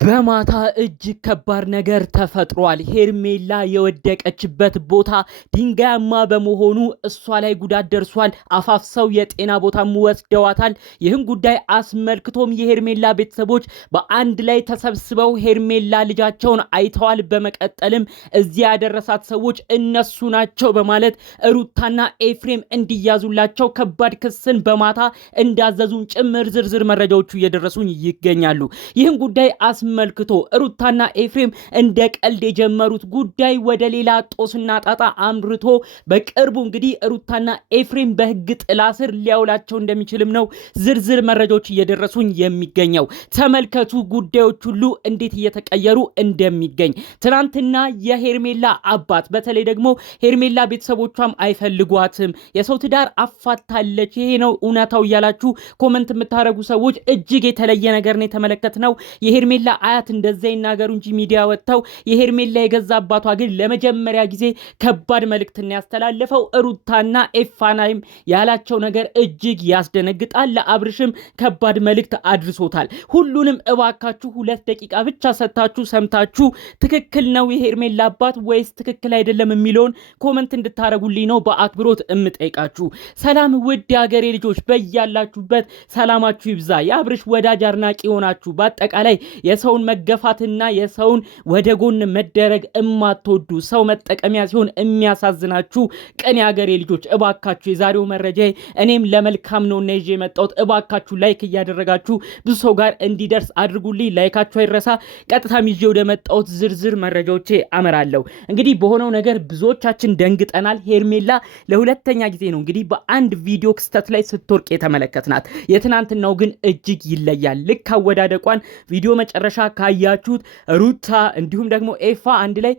በማታ እጅግ ከባድ ነገር ተፈጥሯል። ሄርሜላ የወደቀችበት ቦታ ድንጋያማ በመሆኑ እሷ ላይ ጉዳት ደርሷል። አፋፍሰው የጤና ቦታም ወስደዋታል። ይህን ጉዳይ አስመልክቶም የሄርሜላ ቤተሰቦች በአንድ ላይ ተሰብስበው ሄርሜላ ልጃቸውን አይተዋል። በመቀጠልም እዚያ ያደረሳት ሰዎች እነሱ ናቸው በማለት ሩታና ኤፍሬም እንዲያዙላቸው ከባድ ክስን በማታ እንዳዘዙን ጭምር ዝርዝር መረጃዎቹ እየደረሱኝ ይገኛሉ። ይህን ጉዳይ አስመልክቶ ሩታና ኤፍሬም እንደ ቀልድ የጀመሩት ጉዳይ ወደ ሌላ ጦስና ጣጣ አምርቶ በቅርቡ እንግዲህ ሩታና ኤፍሬም በህግ ጥላ ስር ሊያውላቸው እንደሚችልም ነው ዝርዝር መረጃዎች እየደረሱኝ የሚገኘው። ተመልከቱ ጉዳዮች ሁሉ እንዴት እየተቀየሩ እንደሚገኝ። ትናንትና የሄርሜላ አባት በተለይ ደግሞ ሄርሜላ ቤተሰቦቿም አይፈልጓትም፣ የሰው ትዳር አፋታለች፣ ይሄ ነው እውነታው እያላችሁ ኮመንት የምታደርጉ ሰዎች እጅግ የተለየ ነገር ነው የተመለከትነው። የሄርሜላ አያት እንደዛ ይናገሩ እንጂ ሚዲያ ወጥተው የሄርሜላ የገዛ አባቷ ግን ለመጀመሪያ ጊዜ ከባድ መልእክትን ያስተላለፈው ሩታና ኤፋናይም ያላቸው ነገር እጅግ ያስደነግጣል። ለአብርሽም ከባድ መልእክት አድርሶታል። ሁሉንም እባካችሁ 2 ደቂቃ ብቻ ሰጣችሁ ሰምታችሁ ትክክል ነው የሄርሜላ አባት ወይስ ትክክል አይደለም የሚለውን ኮመንት እንድታረጉልኝ ነው በአክብሮት እምጠይቃችሁ። ሰላም ውድ የሀገሬ ልጆች በያላችሁበት ሰላማችሁ ይብዛ። የአብርሽ ወዳጅ አድናቂ ሆናችሁ በአጠቃላይ የሰውን መገፋትና የሰውን ወደ ጎን መደረግ እማትወዱ ሰው መጠቀሚያ ሲሆን የሚያሳዝናችሁ ቅን የሀገሬ ልጆች እባካችሁ የዛሬው መረጃ እኔም ለመልካም ነውና ይዤ የመጣሁት እባካችሁ ላይክ እያደረጋችሁ ብዙ ሰው ጋር እንዲደርስ አድርጉልኝ። ላይካችሁ አይረሳ። ቀጥታም ይዤ ወደ መጣሁት ዝርዝር መረጃዎቼ አመራለሁ። እንግዲህ በሆነው ነገር ብዙዎቻችን ደንግጠናል። ሄርሜላ ለሁለተኛ ጊዜ ነው እንግዲህ በአንድ ቪዲዮ ክስተት ላይ ስትወርቅ የተመለከትናት። የትናንትናው ግን እጅግ ይለያል። ልክ አወዳደቋን ቪዲዮ መጨረሻ ካያችሁት ሩታ እንዲሁም ደግሞ ኤፋ አንድ ላይ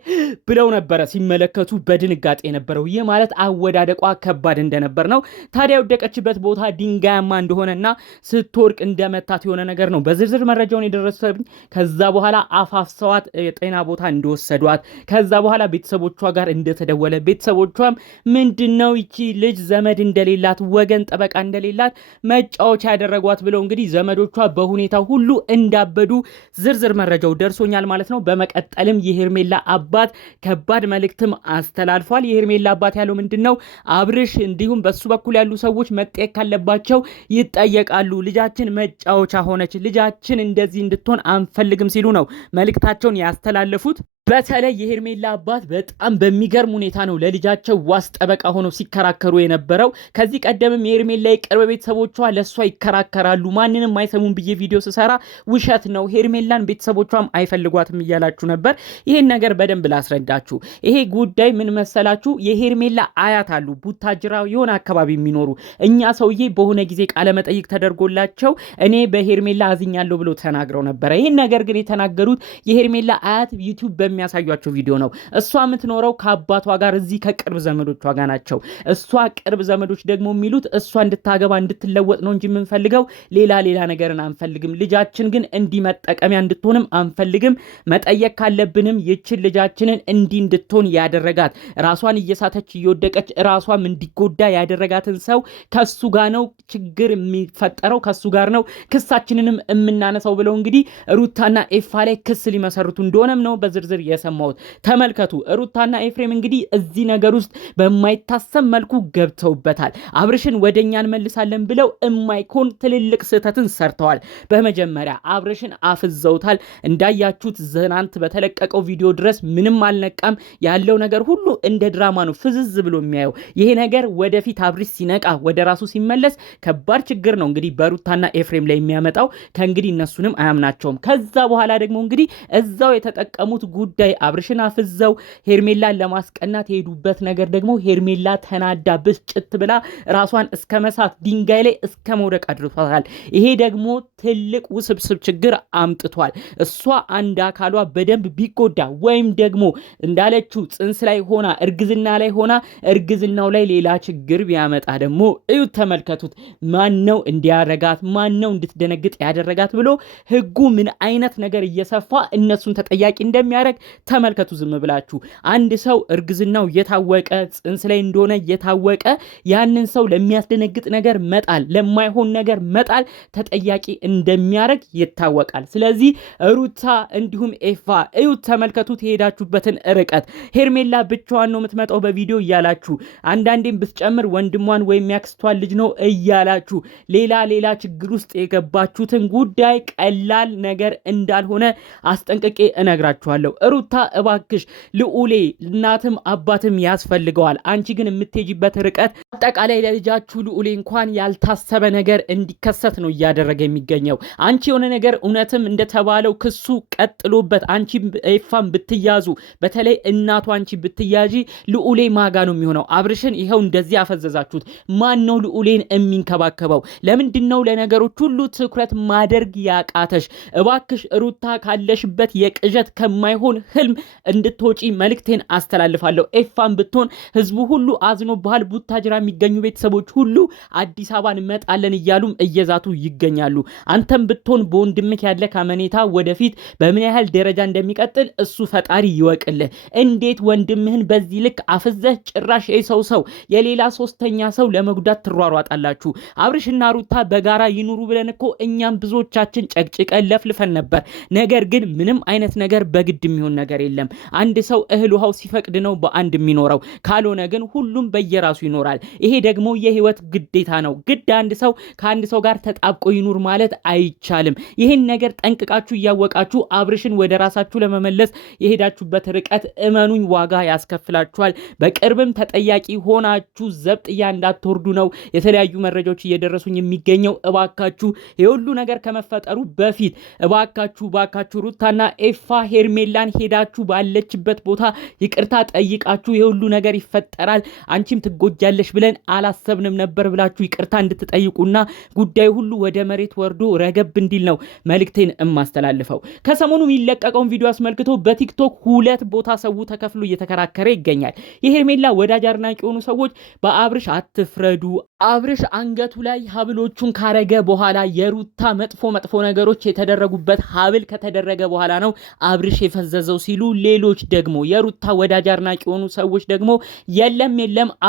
ብለው ነበረ ሲመለከቱ በድንጋጤ የነበረው። ይህ ማለት አወዳደቋ ከባድ እንደነበር ነው። ታዲያ የወደቀችበት ቦታ ድንጋያማ እንደሆነና ስትወርቅ እንደመታት የሆነ ነገር ነው በዝርዝር መረጃውን የደረሰብኝ። ከዛ በኋላ አፋፍሰዋት የጤና ቦታ እንደወሰዷት፣ ከዛ በኋላ ቤተሰቦቿ ጋር እንደተደወለ፣ ቤተሰቦቿም ምንድነው ይቺ ልጅ ዘመድ እንደሌላት ወገን ጠበቃ እንደሌላት መጫወቻ ያደረጓት ብለው እንግዲህ ዘመዶቿ በሁኔታው ሁሉ እንዳበዱ ዝርዝር መረጃው ደርሶኛል ማለት ነው። በመቀጠልም የሄርሜላ አባት ከባድ መልእክትም አስተላልፏል። የሄርሜላ አባት ያለው ምንድነው? አብርሽ እንዲሁም በሱ በኩል ያሉ ሰዎች መጠየቅ ካለባቸው ይጠየቃሉ። ልጃችን መጫወቻ ሆነች፣ ልጃችን እንደዚህ እንድትሆን አንፈልግም ሲሉ ነው መልእክታቸውን ያስተላለፉት። በተለይ የሄርሜላ አባት በጣም በሚገርም ሁኔታ ነው ለልጃቸው ዋስ ጠበቃ ሆነው ሲከራከሩ የነበረው። ከዚህ ቀደምም የሄርሜላ የቅርብ ቤተሰቦቿ ለሷ ይከራከራሉ፣ ማንንም አይሰሙም ብዬ ቪዲዮ ስሰራ ውሸት ነው ሄርሜላን ቤተሰቦቿም አይፈልጓትም እያላችሁ ነበር። ይሄን ነገር በደንብ ላስረዳችሁ። ይሄ ጉዳይ ምን መሰላችሁ? የሄርሜላ አያት አሉ ቡታጅራ የሆነ አካባቢ የሚኖሩ እኛ ሰውዬ በሆነ ጊዜ ቃለ መጠይቅ ተደርጎላቸው እኔ በሄርሜላ አዝኛለሁ ብሎ ተናግረው ነበር። ይሄን ነገር ግን የተናገሩት የሄርሜላ አያት ዩቲዩብ የሚያሳዩአቸው ቪዲዮ ነው። እሷ የምትኖረው ከአባቷ ጋር እዚህ ከቅርብ ዘመዶቿ ጋር ናቸው። እሷ ቅርብ ዘመዶች ደግሞ የሚሉት እሷ እንድታገባ እንድትለወጥ ነው እንጂ የምንፈልገው ሌላ ነገርን አንፈልግም። ልጃችን ግን እንዲህ መጠቀሚያ እንድትሆንም አንፈልግም። መጠየቅ ካለብንም ይችን ልጃችንን እንዲህ እንድትሆን ያደረጋት ራሷን እየሳተች እየወደቀች ራሷም እንዲጎዳ ያደረጋትን ሰው ከሱ ጋር ነው ችግር የሚፈጠረው፣ ከሱ ጋር ነው ክሳችንንም የምናነሳው ብለው እንግዲህ ሩታና ኤፋ ላይ ክስ ሊመሰርቱ እንደሆነም ነው በዝርዝር የሰማሁት። ተመልከቱ። ሩታና ኤፍሬም እንግዲህ እዚህ ነገር ውስጥ በማይታሰብ መልኩ ገብተውበታል። አብርሽን ወደኛ እንመልሳለን ብለው የማይኮን ትልልቅ ስህተትን ሰርተዋል። በመጀመሪያ አብርሽን አፍዘውታል። እንዳያችሁት ትናንት በተለቀቀው ቪዲዮ ድረስ ምንም አልነቃም። ያለው ነገር ሁሉ እንደ ድራማ ነው ፍዝዝ ብሎ የሚያየው። ይሄ ነገር ወደፊት አብርሽ ሲነቃ ወደ ራሱ ሲመለስ ከባድ ችግር ነው እንግዲህ በሩታና ኤፍሬም ላይ የሚያመጣው። ከእንግዲህ እነሱንም አያምናቸውም። ከዛ በኋላ ደግሞ እንግዲህ እዛው የተጠቀሙት ጉዳይ አብርሽን አፍዘው ሄርሜላን ለማስቀናት የሄዱበት ነገር ደግሞ ሄርሜላ ተናዳ ብስጭት ብላ ራሷን እስከ መሳት ድንጋይ ላይ እስከ መውደቅ አድርሷታል። ይሄ ደግሞ ትልቅ ውስብስብ ችግር አምጥቷል። እሷ አንድ አካሏ በደንብ ቢጎዳ ወይም ደግሞ እንዳለችው ጽንስ ላይ ሆና እርግዝና ላይ ሆና እርግዝናው ላይ ሌላ ችግር ቢያመጣ ደግሞ እዩት፣ ተመልከቱት። ማን ነው እንዲያረጋት ማን ነው እንድትደነግጥ ያደረጋት ብሎ ህጉ ምን አይነት ነገር እየሰፋ እነሱን ተጠያቂ እንደሚያደርግ ተመልከቱ ዝም ብላችሁ። አንድ ሰው እርግዝናው የታወቀ ጽንስ ላይ እንደሆነ የታወቀ ያንን ሰው ለሚያስደነግጥ ነገር መጣል፣ ለማይሆን ነገር መጣል ተጠያቂ እንደሚያደርግ ይታወቃል። ስለዚህ ሩታ እንዲሁም ኤፋ እዩት፣ ተመልከቱ የሄዳችሁበትን ርቀት። ሄርሜላ ብቻዋን ነው የምትመጣው በቪዲዮ እያላችሁ አንዳንዴም ብትጨምር ወንድሟን ወይም ያክስቷን ልጅ ነው እያላችሁ ሌላ ችግር ውስጥ የገባችሁትን ጉዳይ ቀላል ነገር እንዳልሆነ አስጠንቅቄ እነግራችኋለሁ። ሩታ እባክሽ ልዑሌ እናትም አባትም ያስፈልገዋል። አንቺ ግን የምትሄጂበት ርቀት አጠቃላይ ለልጃችሁ ልዑሌ እንኳን ያልታሰበ ነገር እንዲከሰት ነው እያደረገ የሚገኘው። አንቺ የሆነ ነገር እውነትም እንደተባለው ክሱ ቀጥሎበት አንቺ ኤፋም ብትያዙ በተለይ እናቷ አንቺ ብትያዢ ልዑሌ ማጋ ነው የሚሆነው። አብርሽን ይኸው እንደዚህ አፈዘዛችሁት። ማን ነው ልዑሌን የሚንከባከበው? ለምንድነው ለነገሮች ሁሉ ትኩረት ማድረግ ያቃተሽ? እባክሽ ሩታ ካለሽበት የቅዠት ከማይሆን ህልም እንድትወጪ መልእክቴን አስተላልፋለሁ። ኤፋም ብትሆን ህዝቡ ሁሉ አዝኖብሃል። ቡታጅራ የሚገኙ ቤተሰቦች ሁሉ አዲስ አበባ እንመጣለን እያሉም እየዛቱ ይገኛሉ። አንተም ብትሆን በወንድምህ ያለ ካመኔታ ወደፊት በምን ያህል ደረጃ እንደሚቀጥል እሱ ፈጣሪ ይወቅልህ። እንዴት ወንድምህን በዚህ ልክ አፍዘህ ጭራሽ ሰው የሌላ ሶስተኛ ሰው ለመጉዳት ትሯሯጣላችሁ? አብርሽና ሩታ በጋራ ይኑሩ ብለን እኮ እኛም ብዙዎቻችን ጨቅጭቀን ለፍልፈን ነበር። ነገር ግን ምንም አይነት ነገር በግድ የሚሆን ነገር የለም። አንድ ሰው እህል ውሃው ሲፈቅድ ነው በአንድ የሚኖረው። ካልሆነ ግን ሁሉም በየራሱ ይኖራል። ይሄ ደግሞ የህይወት ግዴታ ነው። ግድ አንድ ሰው ከአንድ ሰው ጋር ተጣብቆ ይኑር ማለት አይቻልም። ይህን ነገር ጠንቅቃችሁ እያወቃችሁ አብርሽን ወደ ራሳችሁ ለመመለስ የሄዳችሁበት ርቀት እመኑኝ ዋጋ ያስከፍላችኋል። በቅርብም ተጠያቂ ሆናችሁ ዘብጥያ እንዳትወርዱ ነው የተለያዩ መረጃዎች እየደረሱኝ የሚገኘው። እባካችሁ የሁሉ ነገር ከመፈጠሩ በፊት እባካችሁ ሩታና ኤፋ ሄርሜላን ሄዳችሁ ባለችበት ቦታ ይቅርታ ጠይቃችሁ የሁሉ ነገር ይፈጠራል አንቺም ትጎጃለሽ ብለን አላሰብንም ነበር ብላችሁ ይቅርታ እንድትጠይቁና ጉዳዩ ሁሉ ወደ መሬት ወርዶ ረገብ እንዲል ነው መልእክቴን እማስተላልፈው። ከሰሞኑ የሚለቀቀውን ቪዲዮ አስመልክቶ በቲክቶክ 2 ቦታ ሰው ተከፍሎ እየተከራከረ ይገኛል። የሄርሜላ ወዳጅ አድናቂ የሆኑ ሰዎች በአብርሽ አትፍረዱ፣ አብርሽ አንገቱ ላይ ሀብሎቹን ካረገ በኋላ የሩታ መጥፎ ነገሮች የተደረጉበት ሀብል ከተደረገ በኋላ ነው አብርሽ የፈዘዘው ሲሉ፣ ሌሎች ደግሞ የሩታ ወዳጅ አድናቂ የሆኑ ሰዎች ደግሞ የለም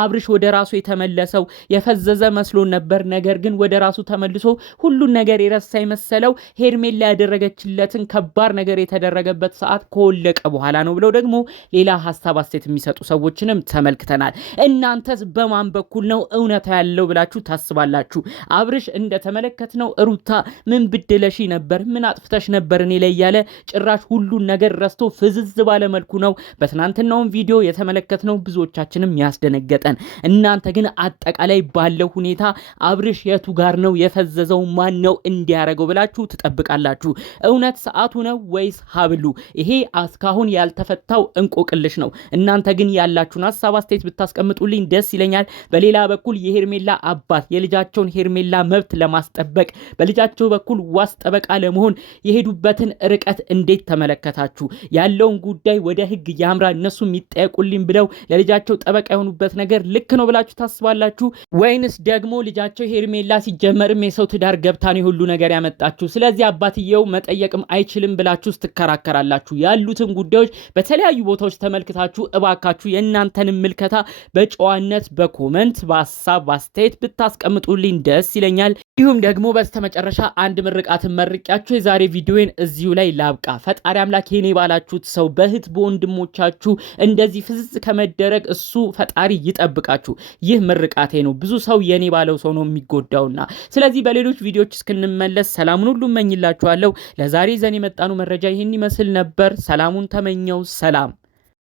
አብርሽ ወደ ራሱ የተመለሰው የፈዘዘ መስሎን ነበር፣ ነገር ግን ወደ ራሱ ተመልሶ ሁሉን ነገር የረሳ መሰለው ሄርሜላ ያደረገችለትን ከባድ ነገር የተደረገበት ሰዓት ከወለቀ በኋላ ነው ብለው ደግሞ ሌላ ሐሳብ አስተያየት የሚሰጡ ሰዎችንም ተመልክተናል። እናንተስ በማን በኩል ነው እውነታ ያለው ብላችሁ ታስባላችሁ? አብርሽ እንደተመለከትነው ሩታ ምን ብድለሽ ነበር፣ ምን አጥፍተሽ ነበር እኔ ላይ ያለ ጭራሽ ሁሉን ነገር ረስቶ ፍዝዝ ባለ መልኩ ነው በትናንትናው ቪዲዮ የተመለከትነው ብዙዎቻችንም ያስደነገጠን። እናንተ ግን አጠቃላይ ባለው ሁኔታ አብርሽ የቱ ጋር ነው የፈዘዘው፣ ማን ነው እንዲያረገው ብላችሁ ትጠብቃላችሁ? እውነት ሰዓቱ ነው ወይስ ሀብሉ? ይሄ እስካሁን ያልተፈታው እንቆቅልሽ ነው። እናንተ ግን ያላችሁን ሐሳብ አስተያየት ብታስቀምጡልኝ ደስ ይለኛል። በሌላ በኩል የሄርሜላ አባት የልጃቸውን ሄርሜላ መብት ለማስጠበቅ በልጃቸው በኩል ዋስ ጠበቃ ለመሆን የሄዱበትን ርቀት እንዴት ተመለከታችሁ? ያለውን ጉዳይ ወደ ህግ ያምራ እነሱ የሚጠየቁልኝ ብለው ለልጃቸው ጠበቃ የሆኑበት ነገር ልክ ነው ብላችሁ ታስባላችሁ? ወይንስ ደግሞ ልጃቸው ሄርሜላ ሲጀመርም የሰው ትዳር ገብታ ነው ሁሉ ነገር ያመጣችሁ፣ ስለዚህ አባትየው መጠየቅም አይችልም ብላችሁ ትከራከራላችሁ? ያሉትን ጉዳዮች በተለያዩ ቦታዎች ተመልክታችሁ እባካችሁ የእናንተን ምልከታ በጨዋነት በኮመንት በሐሳብ አስተያየት ብታስቀምጡልኝ ደስ ይለኛል። እንዲሁም ደግሞ በስተመጨረሻ አንድ ምርቃትን መርቂያችሁ የዛሬ ቪዲዮን እዚሁ ላይ ላብቃ። ፈጣሪ አምላክ የኔ ባላችሁት ሰው በእህት በወንድሞቻችሁ እንደዚህ ፍዝዝ ከመደረግ እሱ ፈጣሪ ይጠብቃችሁ። ይህ ምርቃቴ ነው። ብዙ ሰው የኔ ባለው ሰው ነው የሚጎዳውና ስለዚህ በሌሎች ቪዲዮዎች እስክንመለስ ሰላሙን ሁሉ እመኝላችኋለሁ። ለዛሬ ዘን የመጣኑ መረጃ ይህን ይመስል ነበር። ሰላሙን ተመኘው። ሰላም